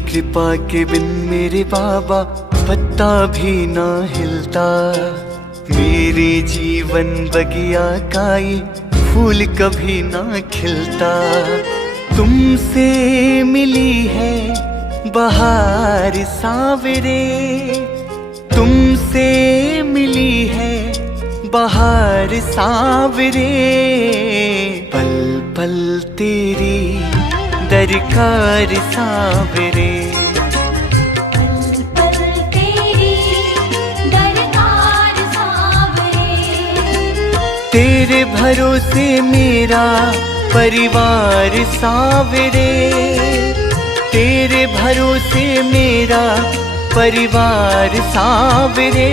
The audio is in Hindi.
कृपा के बिन मेरे बाबा पत्ता भी ना हिलता। मेरे जीवन बगिया का ये फूल कभी ना खिलता। तुमसे मिली है बहार सावरे, तुमसे मिली है बहार सावरे। पल पल तेरी दरकार सावरे। पल पल तेरी दरकार सावरे। तेरे भरोसे मेरा परिवार सावरे। तेरे भरोसे मेरा परिवार सावरे।